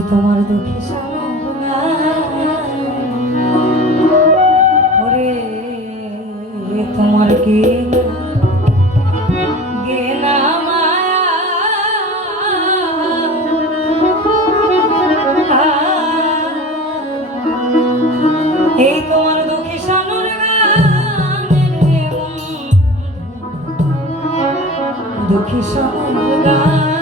ওই তোমার দুঃখী ওরে তোমার এই তোমার দুঃখী সানুর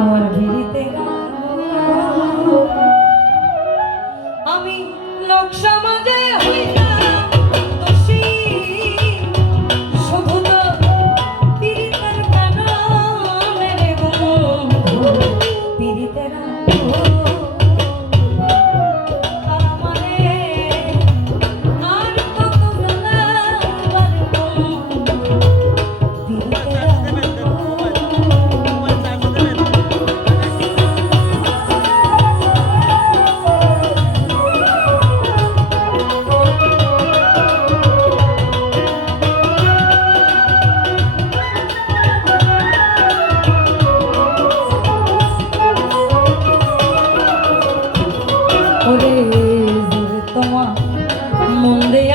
আমার ঘি ওরে তোমার মন্দির